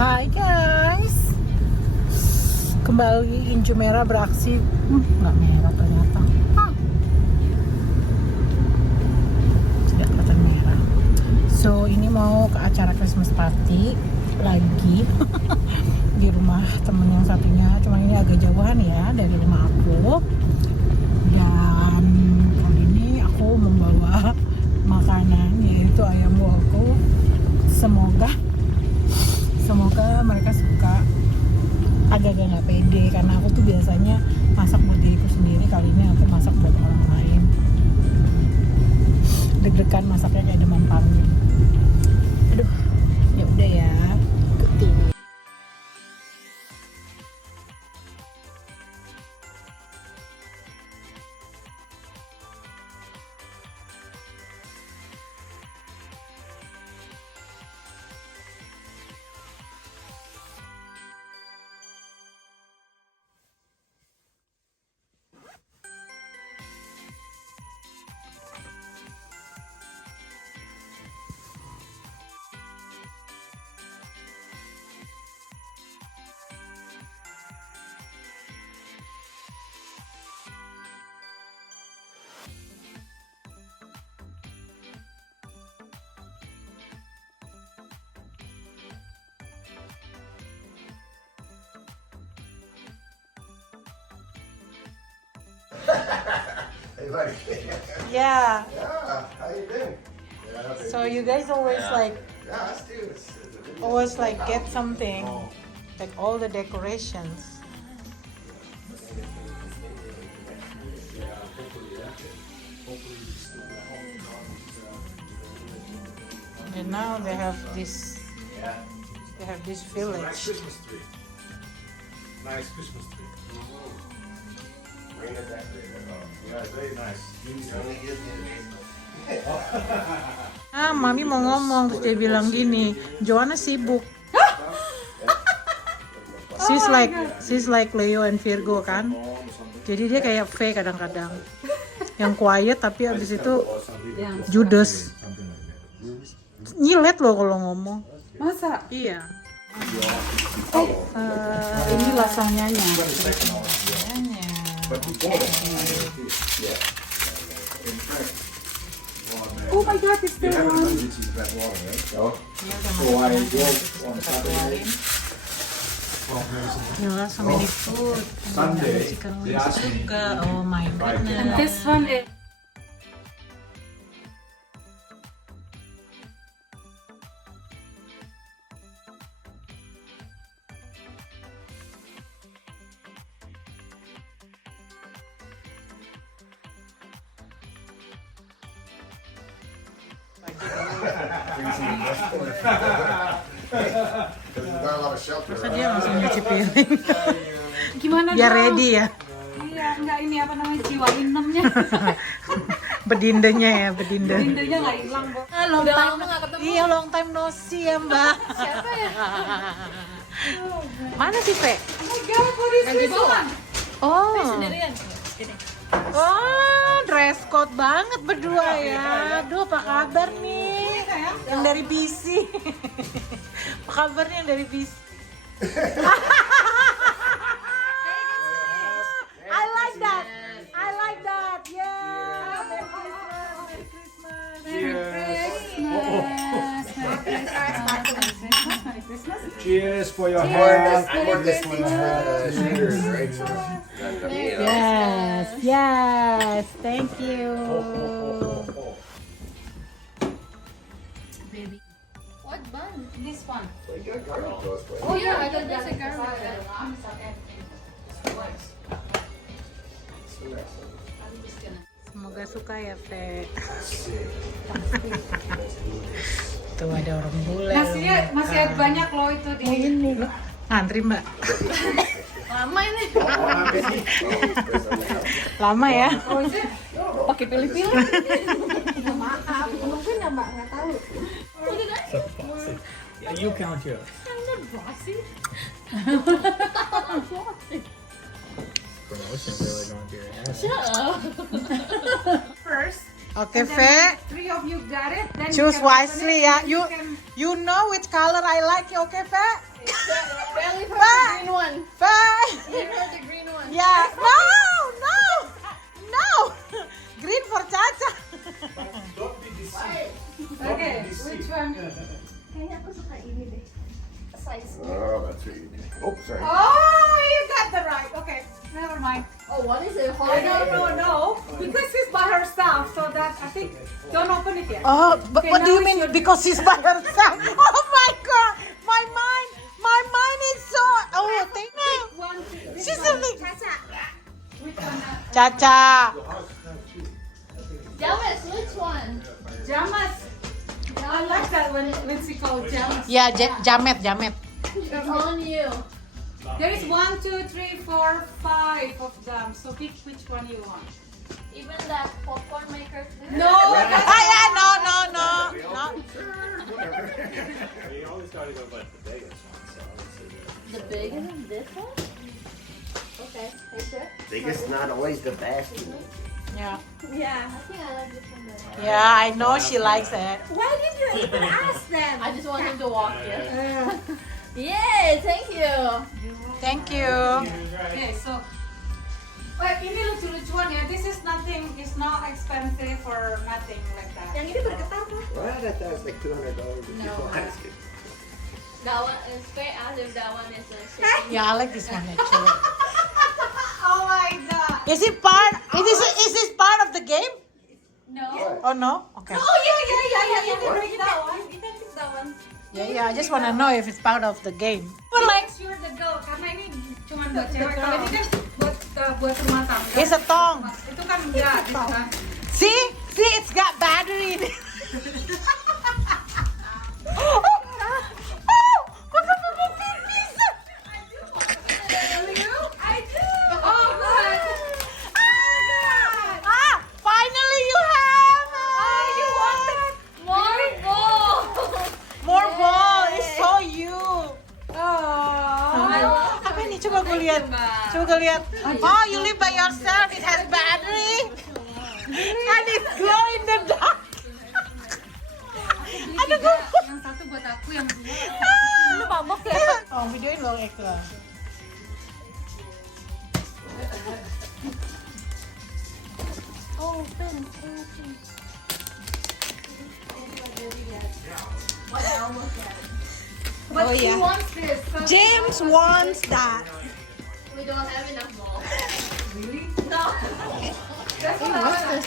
Hai guys, kembali Inju Merah beraksi. Nggak merah ternyata. Tidak kelihatan merah. So ini mau ke acara Christmas party lagi di rumah temen yang satunya. Cuma ini agak jauhan ya dari rumah aku. Dan kali ini aku membawa makanan yaitu ayam woku. Semoga mereka suka. Agak-agak nggak pede karena aku tuh biasanya masak buat diriku sendiri, kali ini aku masak buat orang lain. Deg-degan masaknya kayak demam panggung. Aduh, ya udah ya. Ikutin. Hey, buddy. Yeah. Yeah, how you been? So you guys always Yeah, let's do this. get something, like all the decorations. And now they have this Yeah. village. Christmas tree. Nice Christmas tree. Bring it back there. Yeah, very nice. Mami mau ngomong, terus dia bilang gini, Joanna sibuk. She's like Leo and Virgo kan. Jadi dia kayak V kadang-kadang. Yang quiet tapi abis itu judes. Nyilet loh kalau ngomong. Masa? Iya. Ini lasagnanya. Oh my god, it's still on. Gila, so many food. Sunday, Chicken they wings asked me juga. Oh my And goodness. this one is Because we've got a lot of shelter. Masa dia langsung nyuci piring. gimana Biar dong? ready ya. Iya, enggak ini apa namanya jiwa inemnya. Bedindenya ya, bedinde. Indenya enggak hilang, Bo. Long time Iya, long time no see ya, Mbak. Siapa ya? Mana sih, Pe? Oh my god, what is this one? Oh. Oh, dress code banget berdua ya. Aduh, apa kabar nih? Yang dari BC. Apa kabarnya yang dari BC? I like that. Yeah. Merry Christmas. cheers for your I health. want this one for the sugars, right? Yes. Thank you. What bun? This one. Oh, yeah, I thought that's a garlic. Semoga suka ya, Fe. Tuh ada orang bule. Masih ada banyak loh itu di Ini ngantri, Mbak. lama ini. Lama ya. Oh, is it? Pakai pilih-pilih. Maaf, mungkin ya Mbak nggak tahu. Yeah, you count yours. Promotion really going to your head. First, Oke, and then Fe. when 3 of you got it, then Choose you can open wisely it, ya. and You can- you know which color I like, oke, Fe? Belly for Bye. the green one. Bye. Give her the green one. Yeah. No. Green for Caca. Don't be deceived. Okay, which one? Kayaknya aku suka ini deh. Size. Oh, that's what you do. Oh, sorry. Oh, you got the right. Okay, never mind. Oh, what is it? No. Because she's by herself, so that I think don't open it yet. Oh, but Okay, what do now you we mean should- because she's by herself? Oh my god, my mind is so. Oh, thank you. One, two, three. She's only. Which one? Caca. Jamas, which one? Jamas. I like that when she called Jamas. Yeah, Jamet. It's on you. There is 1, 2, 3, 4, 5 of them. So pick which one you want. Even that popcorn maker too. No, that's Ah, yeah, no. You always gotta go like the biggest one, so I would say that. The big one, this one? Okay, are you sure? Biggest not always the best. Yeah, I think I like this one better. yeah, I know she likes it. Why did you even ask them? I just want him to walk it. Yay, thank you. Thank you. okay. So, wait, ini lucu-lucuan ya. This is nothing. It's not expensive or nothing like that. Yang ini bergetar kah? What? I thought it was like $200. No. That one is fair as if that one is a shaking. Yeah, I like this one actually. Oh my god. Is it part? Is this part of the game? No. Oh no? Okay. Oh yeah. You can break it That out. one, you can pick that one. Yeah. I just wanna know if it's part of the game. But like sure the girl karena ini cuma buat cewek. Kalau ini kan buat rumah tangga. It's a thong. Itu kan enggak, gitu kan. See, it's got battery in it. I do. Oh god. Ah, finally you have. You wanted More ball. More ball. It's so you. Oh. Apa ini? Coba gue lihat. Coba gue lihat. Oh, you live by yourself. It has battery. And it glow in the dark. Aduh, gue. Yang satu buat aku, yang dua. Lu mabok ya? Oh, videoin dong Eka. Oh, pen. But Oh, he yeah. wants this. So James wants that. We don't have enough balls. really? No. That's what's this?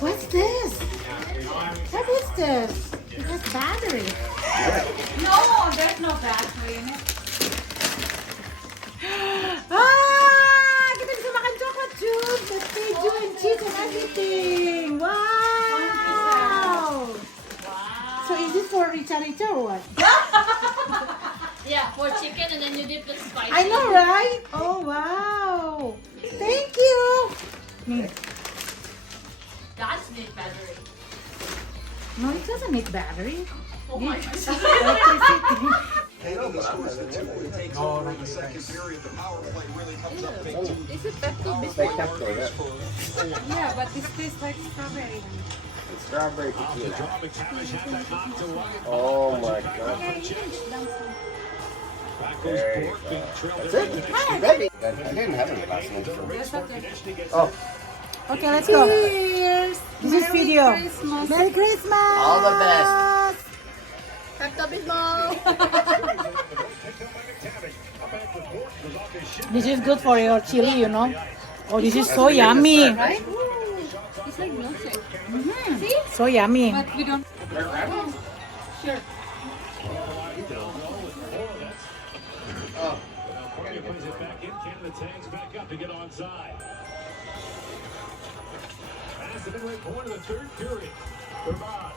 What's this? What is this? It has battery. No, there's no battery in it. Ah, kita bisa makan coklat juice, with keju and cheese and everything. Wow. So is this for rica-rica or what? Yeah, for chicken and then you dip the spicy. I know, right? Oh, wow. Thank you. That's need battery. No, it doesn't need battery. Oh my gosh. Is it Pepto Like Pepto, yeah. Yeah, but this tastes like strawberry. It's strawberry tequila. Oh my god. There you go. That's it. Ready. I didn't have any last night. That's okay. Oh, Okay, let's go. Cheers! This is video. Christmas. Merry Christmas. all the best. Pepto Bismol. This is good for your chili, you know. Oh, this is so yummy. Right? It's like milkshake. So yummy. But we don't. Sure. Plays it back in. Canada tags back up to get onside. That's the midway point of the third period. Vermont.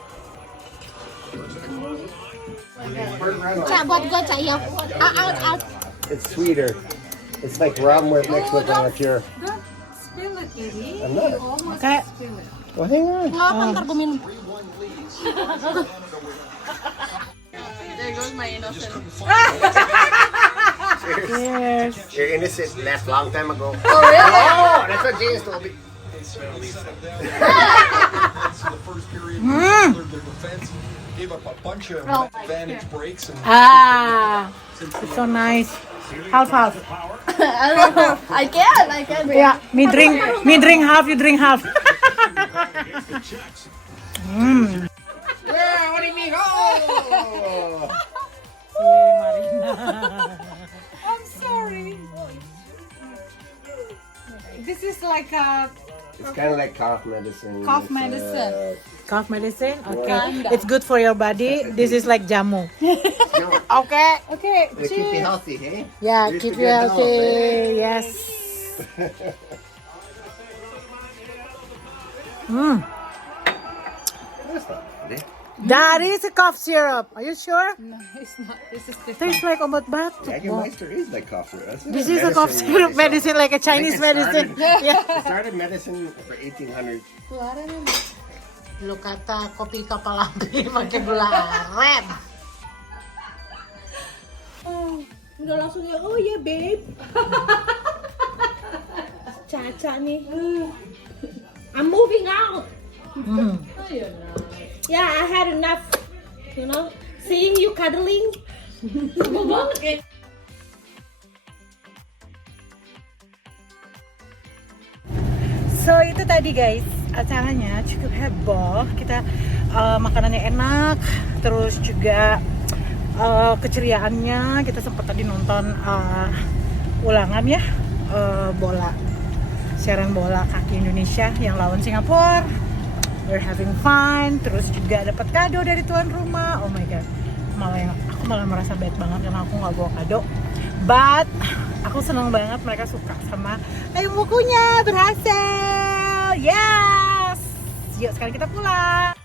Cak, buat gue cak ya. Out. It's sweeter. It's like rum with mixed with liqueur. Don't spill it, baby. I'm not. You almost Okay. spill it. Well, hang on. Nggak apa, ntar gue minum. There goes my innocence. Cheers. Your innocent left long time ago. Oh really? Oh, that's what James told me. Gave up a bunch of advantage breaks and Ah, it's so nice. Half. I don't know. I can. Yeah, me drink half, you drink half. Yeah, what do you mean? Oh! I'm sorry. This is like a It's kind of like cough medicine. Cough It's, medicine. cough medicine. Okay, Kinda. it's good for your body. This is like jamu. Okay. They keep you healthy, hey? Yeah, Here's keep the you good health, healthy. Yes. That's not bad, eh? That is a cough syrup. Are you sure? No, it's not. This is different. Tastes like obat batuk. Jägermeister is like cough syrup. That's what This a is a cough medicine syrup really medicine, like a Chinese it started- medicine. Yeah. It started medicine for 1800. Keluaran ini. Lu kata kopi kapal api pakai gula aren. Udah langsung ya, oh ya babe. Caca nih. I'm moving out. Yeah, I had enough. You know, seeing you cuddling. Sebel banget kayak. So itu tadi guys, acaranya cukup heboh. Kita makanannya enak, terus juga keceriaannya. Kita sempat tadi nonton ulangan ya, bola, siaran bola kaki Indonesia yang lawan Singapura. We're having fun, terus juga dapat kado dari tuan rumah. Oh my god, aku malah merasa bad banget karena aku nggak bawa kado. But aku senang banget mereka suka sama payung bukunya, berhasil. Yes. Yuk sekarang kita pulang.